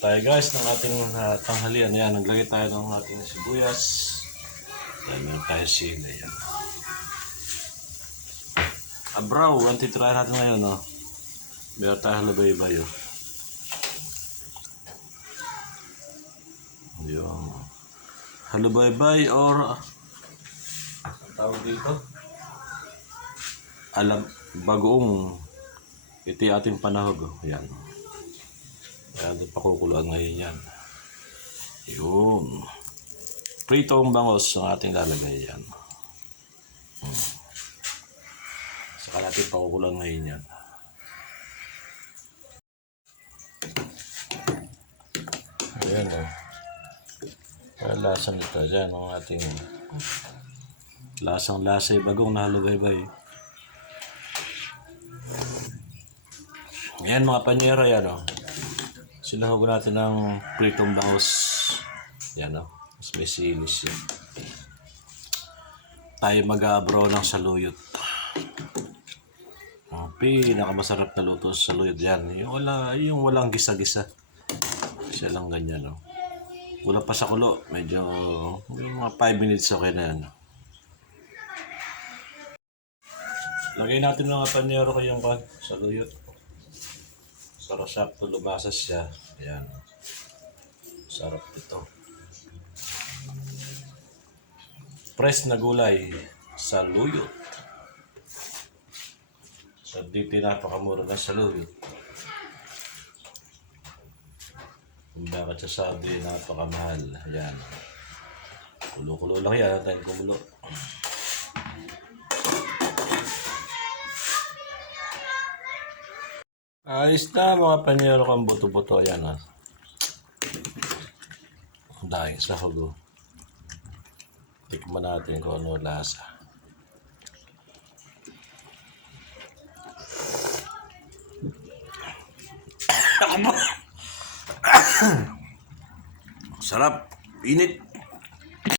tayo guys ng ating uh, tanghalian. Yan, naglagay tayo ng ating sibuyas. Yan, meron tayo sila. Yan. Abraw, ang titirahin natin ngayon, no? Meron tayo halabay-bayo. Yung halabay-bay or ang tawag dito? Alam, bagoong yung ating panahog. oh. Yan. Yan, pakukuluan ngayon yan. Yun. Pritong bangos ang ating lalagay yan. Hmm. Saka natin pakukuluan ngayon yan. Ayan o. Ang lasa nito. Yan ang ating lasang lasa bagong nahalugay-bay. Yan mga panyera yan o. Sinahog natin ng pritong bangus. Yan o. Mas may silis yan. Tayo mag-aabro ng saluyot. Ang pinakamasarap na luto sa saluyot yan. Yung, wala, yung walang gisa-gisa. Siya lang ganyan o. Wala pa sa kulo. Medyo mga 5 minutes okay na yan. Lagay natin mga panyero ko yung kan- saluyot. Para sakto lumasas siya. Ayan. Sarap ito. Press na gulay sa luyot. Sa dito napakamura na sa luyot. Kung bakit sa sabi napakamahal. Ayan. Kulo-kulo lang yan. Tayo kumulo. Ayos na mga panyero kang buto-buto. Ayan ah. Ang daing sa hugo. Tikman natin kung ano lasa. Sarap. Init.